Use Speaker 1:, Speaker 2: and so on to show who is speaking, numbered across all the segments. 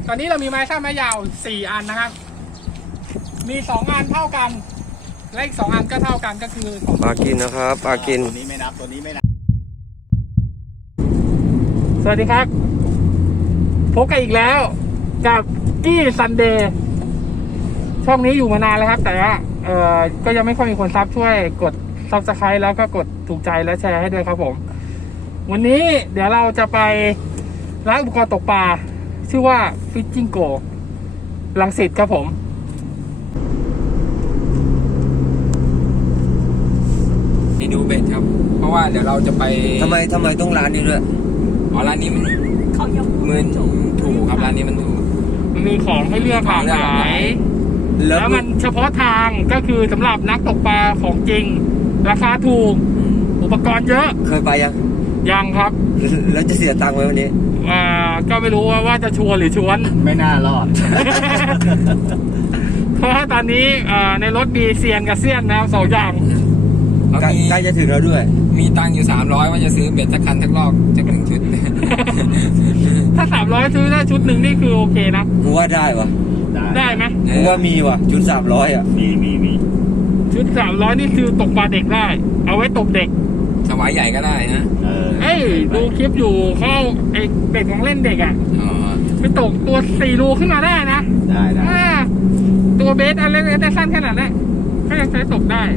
Speaker 1: ตอนนี้เรามีไม้สั้นไม้ยาว4อันนะครับมี2อันเท่ากันและอีก2อันก็เท่ากันก็คือ
Speaker 2: ปลากินนะครับปลากิน
Speaker 3: ตัวนี้ไม่นับตัวนี้ไม่นับ
Speaker 1: สวัสดีครับพบกันอีกแล้วกับกี้ซันเดย์ช่องนี้อยู่มานานแล้วครับแต่ว่าก็ยังไม่ค่อยมีคนซับช่วยกดซับสไครต์แล้วก็กดถูกใจและแชร์ให้ด้วยครับผมวันนี้เดี๋ยวเราจะไปร้านอุปกรณ์ตกปลาชื่อว่า Fishing Go รังสิตครับผม
Speaker 4: ไปดูเบ็ดครับเพราะว่าเดี๋ยวเราจะไป
Speaker 2: ทำไมต้องร้านนี้ด้วย
Speaker 4: อ๋อร้านนี้มันมือถูกครับร้านนี้มันถูก
Speaker 1: มันมีของให้เลือกหลากหลายแล้วมันเฉพาะทางก็คือสำหรับนักตกปลาของจริงราคาถูกอุปกรณ์เยอะ
Speaker 2: เคยไป
Speaker 1: ยังครับ
Speaker 2: แล้วจะเสียตังค์ไหมวันนี้
Speaker 1: ก็ไม่รู้ว่าจะชวนหรือชวน
Speaker 3: ไม่น่ารอด
Speaker 1: เพราะว่าตอนนี้ในรถมีเซียนกับเซียนนะ2อย่าง
Speaker 2: ใกล้จะถึงแล้วด้วย
Speaker 4: มีตังค์อยู่300ว่าจะซื้อเบ็ดสักคันสักรอบสัก1ชุด
Speaker 1: ถ้า300ซื้อได้ชุดหนึ่งนี่คือโอเคนะ
Speaker 2: กูว่าได้วะ
Speaker 1: ได้ไหม
Speaker 2: กูว่ามีวะชุด300
Speaker 3: มี
Speaker 1: ชุด300นี่คือตกปลาเด็กได้เอาไว้ตกเด็ก
Speaker 4: สวายใหญ่ก็ได้นะ
Speaker 1: ดูคลิปอยู่เขาไอเด็กของเล่นเด็กอ่ะไปตกตัว4 รูขึ้นมาได้นะ
Speaker 3: ได้
Speaker 1: ตัวเบสอะไรได้สั้นขนาดนั้นก็ยังใช้ตกได้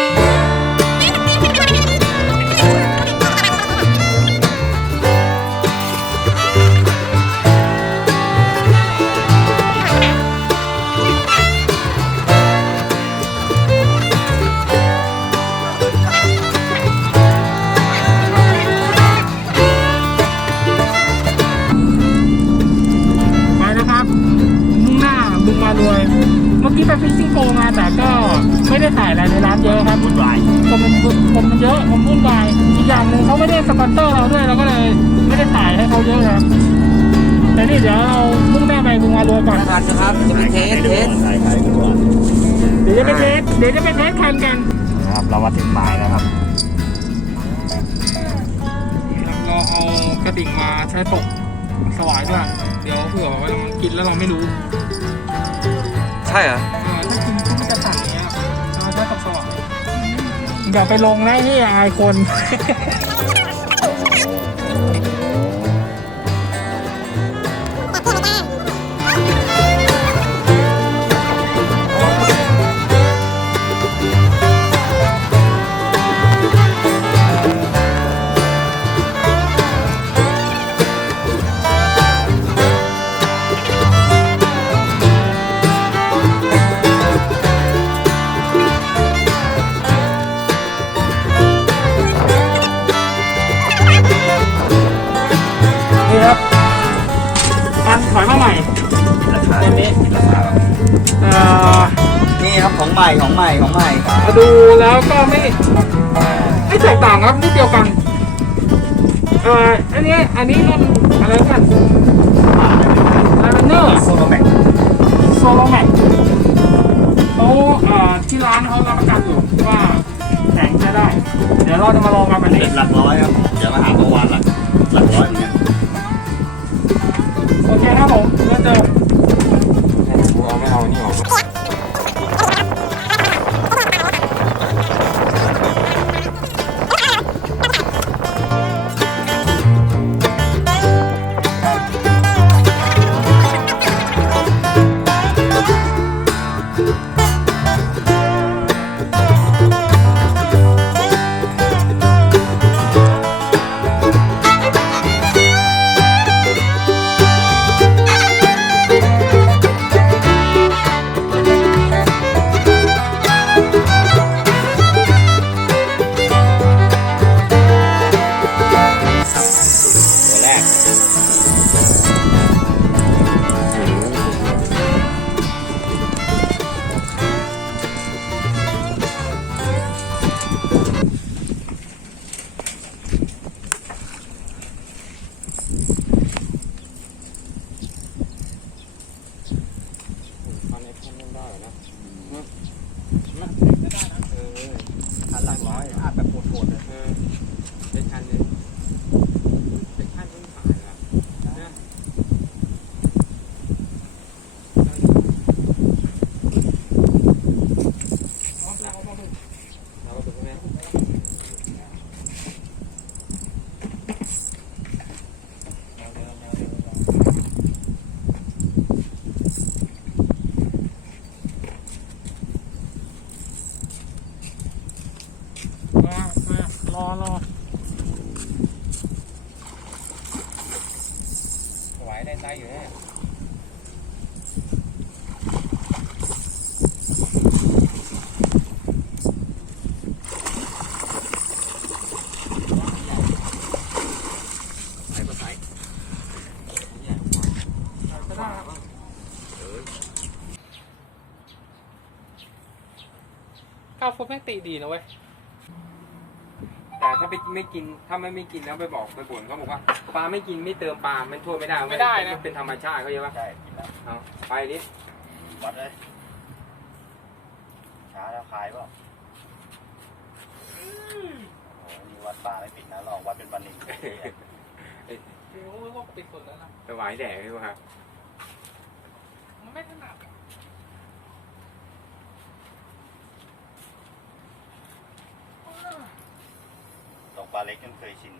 Speaker 1: เลยเมื่อกี้ไปฟิชชิ่งโกมาแต่ก็ไม่ได้ถ่ายอะไรในร้านเยอะครับ
Speaker 3: วุ่นวาย
Speaker 1: คนมันเยอะมันวุ่นวายอีกอย่างหนึ่งเขาไม่ได้สปอนเซอร์เราด้วยเราก็เลยไม่ได้ถ่ายให้เขาเยอะครับแต่นี่เดี๋ยวเรามุ่งหน้าไปบึงมาลวยก่อน
Speaker 2: นะครับจะไปเทสเ
Speaker 1: ดี๋ยวจะไปเทสคันกัน
Speaker 3: ครับเรามาถึงหมายแล้วครับ
Speaker 1: เราเอากระดิ่งมาใช้ตกสวายด้วยเดี๋ยวเผื่อว่าเรากินแล้วเราไม่รู้
Speaker 2: ใช่เหรอ
Speaker 1: ถ้ากินก็ไม่จะสั่งเนี้ยถ้าตกสว่างอย่าไปลงนะนี่อายคนถอยมาใหม่
Speaker 3: ราคา
Speaker 1: อันนี้
Speaker 3: นี่ครับของใหม่
Speaker 1: มาดูแล้วก็ไม่แตกต่างครับนิดเดียวกันอันนี้รุ่นอะไรกันลาเวนเนอร์
Speaker 3: โซโลแม็ก
Speaker 1: เขาที่ร้านเขารับประกันอยู่ว่าแข็งใช้ได้เดี๋ยวเราจะมาลองกันวันนี้
Speaker 3: หลักร้อยครับเดี๋ยวมาหาตัววานหลักร้อยเหมือนกัน
Speaker 1: โอเคครับผมเจอ
Speaker 4: ไม่เอานี่ออก
Speaker 3: คันหลักร้อยอาจแบบโหดเลย
Speaker 4: เป็นคันเลยเป็นคันเพิ่งผ่านอ่ะ
Speaker 1: ก้าวฟุตแม่งตีดีนะเว้ย
Speaker 5: แต่ถ้าไม่กินถ้าไม่กินแล้วไปบอกไปบ่นเขาบอกว่าปลาไม่กินไม่เติมปลามันโทษไม่ได้
Speaker 1: ไม่ได้นะ
Speaker 5: มันเป็นธรรมชาติเขาใช่ปะ
Speaker 3: ใช่กินแล้ว
Speaker 5: เอาไปดิ
Speaker 3: วัดเลยช้าแล้วคลายเปล่าโอ้โหนี่วัดปลาไม่ปิดนะลองวัดเป็นวันหนึ่ง
Speaker 1: ไม่รู้ว่าเป็นคนแล้วนะ
Speaker 5: ถวายแด่ใช่ปะครับ
Speaker 1: มันไม่ถนัด
Speaker 3: ตกปลาเล็กยังเคยชิน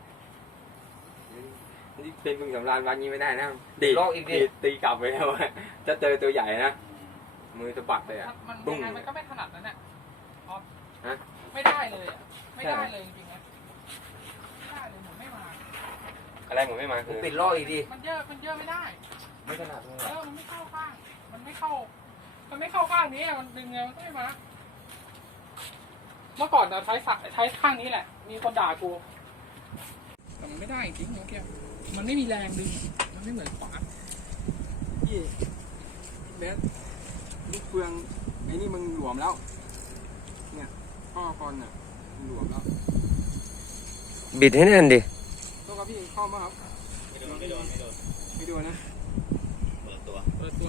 Speaker 5: นี่เป็นมึงสำราญวันนี้ไม่ได้นะ
Speaker 2: ลอกอีกดิ
Speaker 5: ตีกลับไปแล้วอะจะเจอตัวใหญ่นะมือสะบัดเลยอ่ะ
Speaker 1: มัน
Speaker 5: บุ้ง
Speaker 1: ยังไงมันก็ไม่ถนัดนะเนี่ยอ๋อ
Speaker 5: ฮะ
Speaker 1: ไม่ได้เลยอ่ะ ไม่ได้เลยจริงๆนะไม่ได้เลยหมุนไม่มา
Speaker 5: อะไรหมดไม่มา
Speaker 2: มึ
Speaker 5: คื
Speaker 2: ง
Speaker 5: อ
Speaker 2: ปิดลอกอีกดิ
Speaker 1: มันเยอะไม่ได้
Speaker 5: ไม่ถนัดเลย
Speaker 1: มันไม่เข้าข้าง มันไม่เข้าข้างนี้อะมันดึงไงมันก็ไม่มา เมื่อก่อนเราใช้ข้างนี้แหละ มีคนด่ากู แต่มันไม่ได้จริงเมื่อกี้มันไม่มีแรงดึง มันไม่เหมือนขวา
Speaker 5: พี่เบสลูกเฟืองไอ้นี่มึงหลวมแล้ว เนี่ยข้อคอนเนี่ยหลวมแล้ว
Speaker 2: บิดให้แน่นดิ
Speaker 5: ตัวกับพี่เข้ามาครับ
Speaker 3: ไม่โดน
Speaker 5: ไม่โดนนะ
Speaker 3: เปิดตัว
Speaker 1: เปิดตัว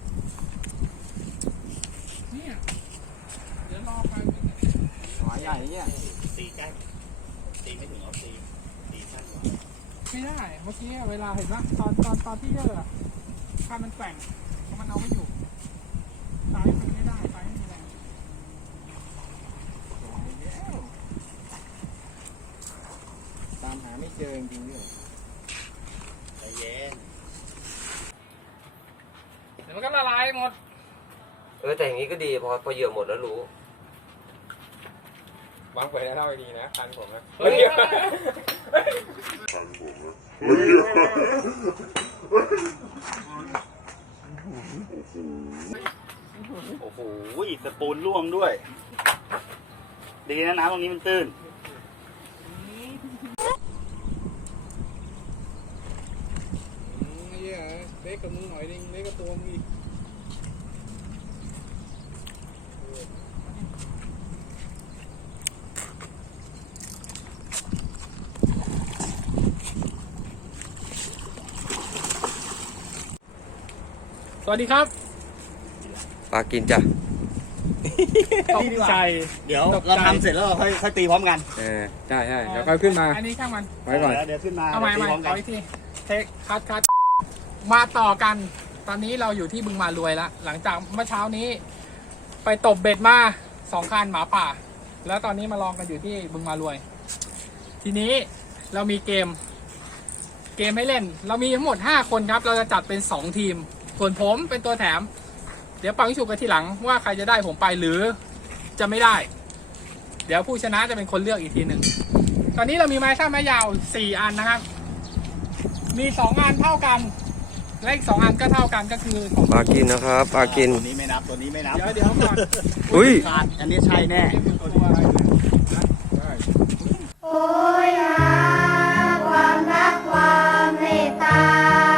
Speaker 1: เนี่ยเดี๋ยวรอไป
Speaker 5: หวายใหญ่เนี่ย
Speaker 3: ตีใกล้ตีไม่ถึงเอาตีสั้นกว่า
Speaker 1: ไม่ได้ เมื่อกี้เวลาเห็นว่าตอนที่เยอะถ้ามันแกว่งมันเอาไม่อยู่ซ้ายมันไม่ได้ซ้ายไม่มีแรง
Speaker 5: ตามหาไม่เจอจริงๆด้วย
Speaker 3: ใจเย็น
Speaker 1: เดี๋ยวมันก็ละลายหมด
Speaker 2: แต่อย่างนี้ก็ดีพอเหยื่อหมดแล้วรู้
Speaker 5: วางไปแล้วเล่าดีนะคันผมนะ
Speaker 1: เฮ้ย
Speaker 3: โอ้โหสปูนร่วงด้วย ดีนะน้ำตรงนี้มันตื้น
Speaker 1: ไอ้เหี้ยเล็กกับมึงหน่อยนึงเล็กกับตัวมึงอีกสวัสดีครับ
Speaker 2: ปลากินจ้ะ
Speaker 1: ตกใจ
Speaker 3: เดี๋ยว
Speaker 1: ตกใจ
Speaker 3: เราทำเสร็จแล้วเราค่อยตีพร้อมกัน
Speaker 5: ใช่เดี๋ยวค่อยขึ้นมา
Speaker 1: อันนี้ช่างมัน
Speaker 5: ไว้ก่อน
Speaker 3: เดี๋ยวขึ้นมา
Speaker 1: เอาใหม่
Speaker 3: ตีพร้อม
Speaker 1: ข
Speaker 3: กั
Speaker 1: อน อีกทีเทคคัดมาต่อกัน ตอนนี้เราอยู่ที่บึงมารวยแล้ว หลังจากเมื่อเช้านี้ ไปตบเบ็ดมา2 คันหมาป่า แล้วตอนนี้มาลองกันอยู่ที่บึงมารวย ทีนี้เรามีเกมให้เล่น เรามีทั้งหมด5 คนครับ เราจะจัดเป็น2 ทีม ส่วนผมเป็นตัวแถม เดี๋ยวปังวิชุกันทีหลังว่าใครจะได้ผมไปหรือจะไม่ได้ เดี๋ยวผู้ชนะจะเป็นคนเลือกอีกทีหนึ่ง ตอนนี้เรามีไม้สั้นไม้ยาว4 อันนะครับ มี2 อันเท่ากัน และอีก2 อันก็เท่ากันก็คือของ
Speaker 2: ปลากินนะครับปลากิน
Speaker 3: ตัวนี้ไม่นับตัวนี้ไม่นับ
Speaker 1: เดี๋ยวก่อน
Speaker 2: อุ้ย
Speaker 3: ขาดอันนี้ใช่แน่
Speaker 1: ตัวอะไรนะ
Speaker 6: โอ้ยหาความรักความเมตตา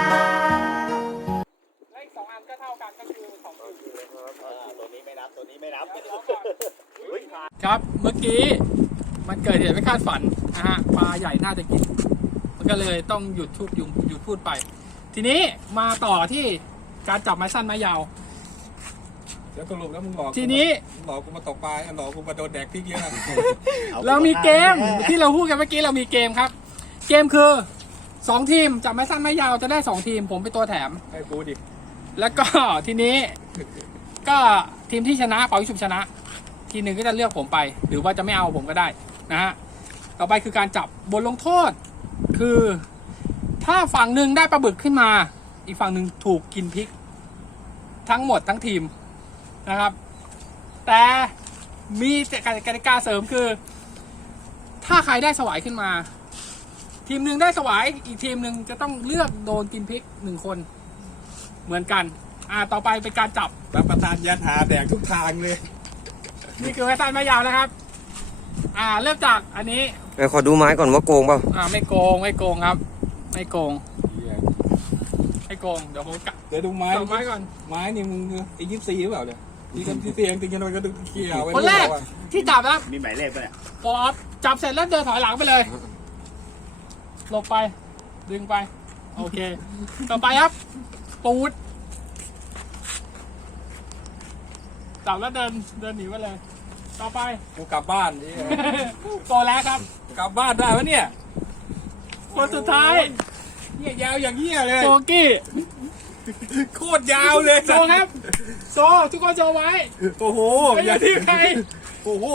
Speaker 1: และอีก2 อันก็เท่ากันก็คือของคุณ
Speaker 3: ตัวนี้ไม่นับตัวนี้ไม่นับ
Speaker 1: เดี๋ยวก่อน
Speaker 3: อุ้ยขาด
Speaker 1: ครับเมื่อกี้มันเกิดเหตุไม่คาดฝันนะฮะปลาใหญ่น่าจะกิน มันก็เลยต้องหยุดพูดไป ทีนี้มาต่อที่การจับไม้สั้นไม้ยาว
Speaker 5: เดี๋ยวสรุปแล้วมึงหลอก
Speaker 1: ทีนี้
Speaker 5: หลอกกูมาตกปลาหลอกกูมาโดนแดกพริกเยอะ
Speaker 1: เรามีเกมที่เราพูดกันเมื่อกี้เรามีเกมครับ เกมคือ2 ทีมจับไม้สั้นไม้ยาวจะได้2 ทีม ผมเป็นตัวแถม
Speaker 5: ให้กูดิ
Speaker 1: แล้วก็ทีนี้ก็ทีมที่ชนะเป่ายิงฉุบชนะ ทีหนึ่งก็จะเลือกผมไป หรือว่าจะไม่เอาผมก็ได้นะฮะต่อไปคือการจับบทลงโทษ คือถ้าฝั่งหนึ่งได้ปลาบึกขึ้นมา อีกฝั่งหนึ่งถูกกินพริก ทั้งหมดทั้งทีมนะครับ แต่มีกติกาเสริมคือ ถ้าใครได้สวายขึ้นมา ทีมหนึ่งได้สวายอีกทีมหนึ่งจะต้องเลือกโดนกินพริก1 คนเหมือนกันต่อไปเป็นการจับ
Speaker 5: รับประทานยันหาแดกทุกทางเลย
Speaker 1: นี่คือไม้สั้นไม้ยาวนะครับ เริ่มจากอันนี้
Speaker 2: ขอดูไม้ก่อนว่าโกงเปล่า
Speaker 1: ไม่โกงครับ ไม่โกงโกงเดี๋ยวผมกลับ
Speaker 5: เดี๋ยวดูไม้
Speaker 1: จับไม้ก่อน
Speaker 5: ไม้นี่มึงอี24หรือเปล่าเนี่ยตีกันที่เสียงตีกันไปก็ดูเกี่ยวไว้
Speaker 1: คนแรกที่จับนะ
Speaker 3: มีหมายเลขป่ะเนี่ย
Speaker 1: พอจับเสร็จแล้วเดินถอยหลังไปเลยหลบไปดึงไปโอเคต่อไปครับปูดจับแล้วเดินหนีไปเลย ต่อไป
Speaker 5: กูกลับบ้านดิ
Speaker 1: ตัวแรกครับ
Speaker 5: กลับบ้านได้ปะเนี่ย
Speaker 1: คนสุดท้าย
Speaker 5: เนี่ยยาวอย่างเงี้ยเลย
Speaker 1: โจกี้
Speaker 5: โคตรยาวเลย
Speaker 1: โจครับโจทุกคนโจไว้
Speaker 5: โอ้โห
Speaker 1: ไม่อยู่ที่ใคร
Speaker 5: โอ้โห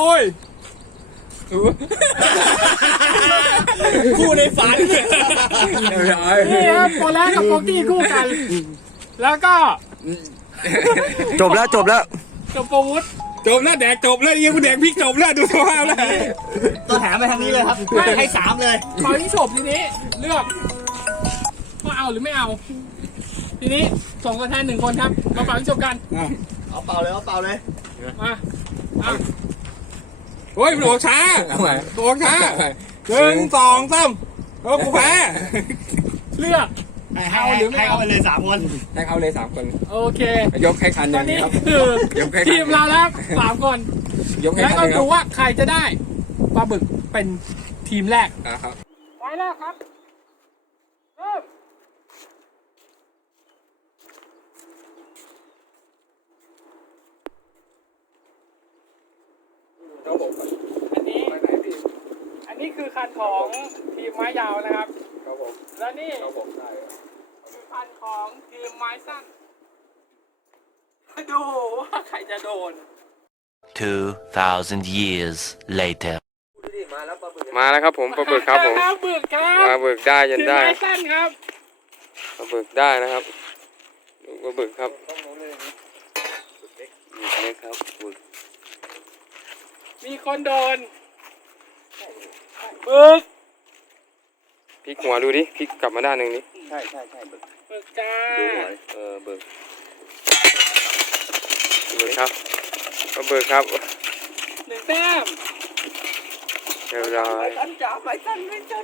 Speaker 5: คู่ในฝัน
Speaker 1: นี่ครับตัวแรกกับโจกี้คู่กัน แล้วก็
Speaker 2: จบแล้วจบแล้ว
Speaker 1: กับโปวุฒ
Speaker 5: จบแล้วแดกจบแล้วยังกูแดกพริกจบแล้วดูสภาพแล้ว
Speaker 3: ตัวแถมไปทางนี้เลยครับให้3เลย
Speaker 1: เป่าที่ฉบทีนี้เลือกว่าเอาหรือไม่เอา ทีนี้ส่งตัวแทน1 คนครับมาเป่าที่ฉบกัน
Speaker 3: เอาเป่าเลย
Speaker 1: มา
Speaker 5: โอ้ยมันออกช้าตัวออกช้า1 2 3แล้วกูแพ้
Speaker 1: เลือก
Speaker 3: ให้เอาไปเลย3 คน
Speaker 5: ให้เขาเลย3 คน
Speaker 1: โอเค
Speaker 5: ยกแค่คันอ
Speaker 1: ตอย่าง น
Speaker 5: นี้
Speaker 1: นี้
Speaker 5: ครับ
Speaker 1: คือ
Speaker 5: เดี๋ยวใคร
Speaker 1: ทีมเราแล้ว3 คน
Speaker 5: ยกแค่
Speaker 1: แล้ว
Speaker 5: คัน
Speaker 1: ก็
Speaker 5: หนึ่งค
Speaker 1: ดู
Speaker 5: รับ
Speaker 1: ว่าใครจะได้ปลาบึกเป็นทีมแรก
Speaker 5: ครับ
Speaker 1: ไปแล้วครับเริ่มอันนี้คือคันของทีมไม้ยาวนะครับ
Speaker 5: ครับผม
Speaker 1: และนี่
Speaker 5: ครับผมได้
Speaker 1: คือคันของทีมไม้สั้นดูว่าใครจะโดน
Speaker 7: 2,000 years later.
Speaker 2: มาแล้วครับผมปลาบึกครับผม
Speaker 1: ปลาบึกครับ
Speaker 2: ปลาบึกได้ยัน
Speaker 1: ทีม
Speaker 2: ได้
Speaker 1: ไม้สั้นครับ
Speaker 2: ปลาบึกได้นะครับดูปลาบึกครับนี่ครับบึก
Speaker 1: มีคนโดนบึก
Speaker 2: พลิกหัวดูดิพลิกกลับมาด้านหนึ่งดิ
Speaker 3: ใช่บึก
Speaker 1: บึกจ้า
Speaker 2: ดูหัวดิบึกบึกครับปลาบึกครับ
Speaker 1: 1 แต้ม
Speaker 2: เรียบร้อย
Speaker 4: ฉันจ๋าไม่ฉัน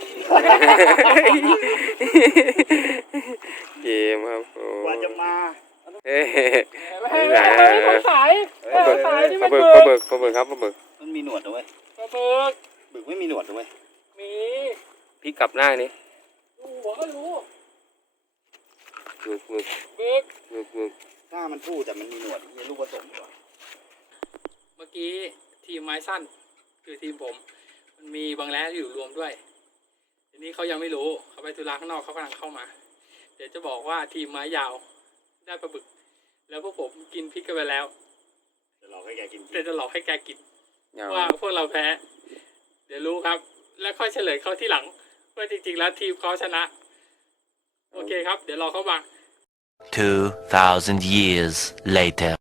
Speaker 2: เกมครับโอ้
Speaker 3: กว่าจะมา
Speaker 2: เฮ้ย
Speaker 1: เฮ้ยเขาสาย
Speaker 2: ปลาบึก
Speaker 1: สายนี่
Speaker 2: ป
Speaker 1: มั
Speaker 2: ลาน บึ
Speaker 1: บึ
Speaker 2: ก
Speaker 1: ก
Speaker 2: ปลาบึกครับปลาบึก
Speaker 3: มันมีหนวดด้วย
Speaker 1: ปลาบึก
Speaker 3: บึกไม่มีหนวดด้วย
Speaker 1: มี
Speaker 2: พลิกกลับหน้านี่
Speaker 1: ดูหัวก็รู้
Speaker 2: บึกบึก
Speaker 1: บึก
Speaker 2: บึกบึก
Speaker 3: หน้ามันพูแต่มันมีหนวดมีลูกผสมด้วย
Speaker 1: เมื่อกี้ทีมไม้สั้นคือทีมผม มันมีบางแร้อยู่รวมด้วยทีนี้เขายังไม่รู้เขาไปธุระข้างนอกเขากำลังเข้ามา เดี๋ยวจะบอกว่าทีมไม้ยาวได้ปลาบึก แล้วพวกผมกินพริกกันไปแล้ว
Speaker 3: เดี๋ยวเราให้แกกิน
Speaker 1: เดี๋ยวจะหลอกให้แกกิน
Speaker 2: ยาว
Speaker 1: ว่าพวกเราแพ้ เดี๋ยวรู้ครับ แล้วค่อยเฉลยเขาที่หลังว่าจริงๆแล้วทีมเขาชนะ โอเคครับ เดี๋ยวรอเขามา
Speaker 7: 2,000 years later.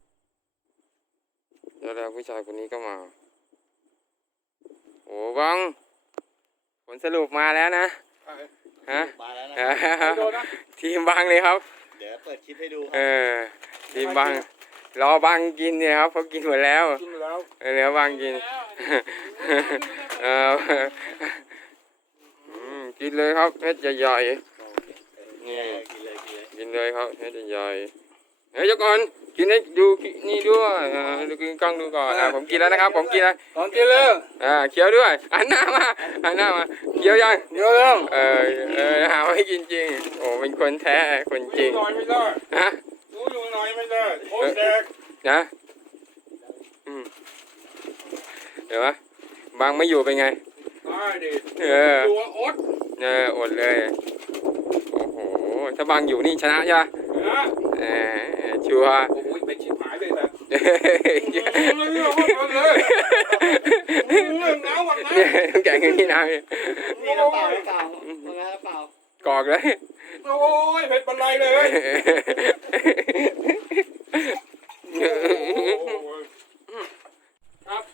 Speaker 2: แล้วผู้ชายคนนี้ก็มา โอ้บังผลสรุปมาแล้วนะฮะ
Speaker 3: มาแล้วนะ
Speaker 1: โดนนะ
Speaker 2: ทีมบังเลยครับ
Speaker 3: เดี๋ยวเปิดคลิปให้ดูค
Speaker 2: เอ
Speaker 3: รับ
Speaker 2: อทีมบังรอบังกินเนี่ยครับเขากินหมดแล้ว
Speaker 5: กินแล้ว
Speaker 2: เหลือบังกินเออกินเลยครับเม็ดใหญ่ๆนี่
Speaker 3: กินเลย
Speaker 2: กินเลยครับเม็ดใหญ่ๆเฮ้ยเจ้าก่อนกินให้ดูนี่ด้วยดูกินกล้องดูก่อนผมกินแล้วนะครับ ผมกินแล้ว
Speaker 5: ของกินแล้ว
Speaker 2: เคี้ยวด้วยหันหน้ามาเคี้ยวยัง
Speaker 5: เยอะแล้ว
Speaker 2: หาไม่กินจริงโอ้เป็นคนแท้คนจริง
Speaker 5: หน่อยไม่ได้
Speaker 2: ฮะ
Speaker 5: รู้อยู่หน่อยไม่ได้โอ้แดก
Speaker 2: นะเดี๋ยววะบางไม่อยู่เป็นไง
Speaker 5: ได้ดิ
Speaker 2: ตัว
Speaker 5: อด
Speaker 2: อดเลยโอ้โหถ้าบางอยู่นี่ชนะใช่ไหม
Speaker 5: นะ
Speaker 2: ชัวร์
Speaker 5: โอ้ยเป็นชิบหายเลยแบบ
Speaker 2: เรื่องน้ำวันนั้นแกงกันที่น้ำ
Speaker 3: นี่น้ำเปล่าน้ำเปล่าน้ำเปล่าก
Speaker 2: อกเลย
Speaker 5: โอ้ยเผ็ดบันไดเลย
Speaker 1: ครับ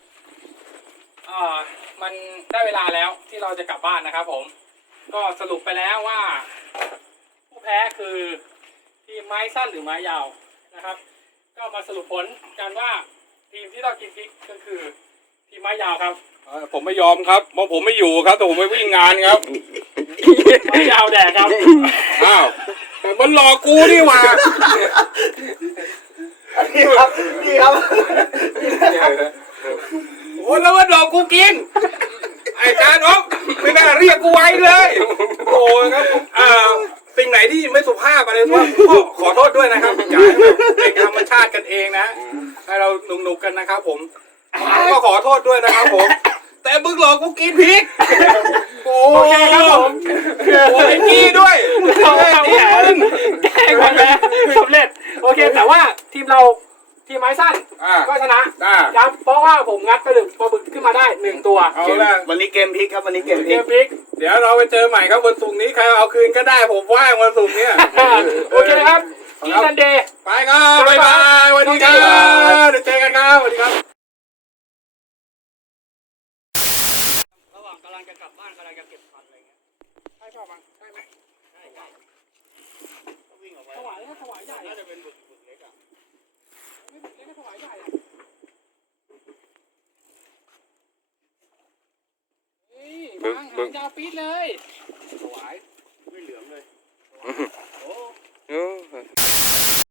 Speaker 1: มันได้เวลาแล้วที่เราจะกลับบ้านนะครับผม ก็สรุปไปแล้วว่า ผู้แพ้คือทีมไม้สั้นหรือไม้ยาวนะครับ ก็มาสรุปผลกันว่าทีมที่เรากินพริกก็คือทีมไม้ยาวครับ
Speaker 5: ผมไม่ยอมครับเพราะผมไม่อยู่ครับแต่ผมไปวิ่งงานครับ
Speaker 1: ไม้ยาวแดกครับ
Speaker 5: อ้าวมันหลอกกูนี่หว่า
Speaker 3: นี่ครับนี่ครับ
Speaker 5: โอ้แล้วมันหลอกกูกิน ไอ้จานอ๊อฟไม่น่าเรียกกูไว้เลย โอ้ครับสิ่งไหนที่ไม่สุภาพอะไรก็ขอโทษด้วยนะครับอย่าให้เป็นธรรมชาติกันเองนะ ให้เราหนุกๆกันนะครับผม ก็ขอโทษด้วยนะครับผม แต่มึงหลอกกูกินพริก โอ้
Speaker 1: โอเคครับผม
Speaker 5: โอ้ยกี้ด้วย
Speaker 1: เราทำแผนแก้กันแล้วสำเร็จโอเคแต่ว่าทีมเราทีมไม้สั้น
Speaker 5: อ่า
Speaker 1: ก็ชนะ
Speaker 5: อ่า
Speaker 1: ครับเพราะว่าผมงัดปลาบึกขึ้นมาได้1ตัว
Speaker 5: เอาละ
Speaker 3: วันนี้เกมพลิกครับวันนี้เกมพ
Speaker 1: เก
Speaker 3: ลิก
Speaker 1: มพลิก
Speaker 5: เดี๋ยวเราไปเจอใหม่ครับวันศุกร์นี้ใครเอาคืนก็ได้ผมว่างวันศุกร์เนี้ย
Speaker 1: โอเคครับกี้ซันเดย์
Speaker 5: ไปครับบ๊ายบายสวัสดีครับเดี๋ยวเจอกันครับสวัสดีครับ
Speaker 1: ระหว่างกำลังจะกลับบ้านกำลังจะเก็บพันอะไรเงี้ยใช่ป่าวบังใช่ไหมใช่วิ่งออกไปถวายใหญ่น่าจะเป็นบึกเล็กอ่ะไม่บึกเล็กก็ถวายใหญ่อะนี่บังหางยาวปี๊ดเลยถวายไม่เหลืองเลย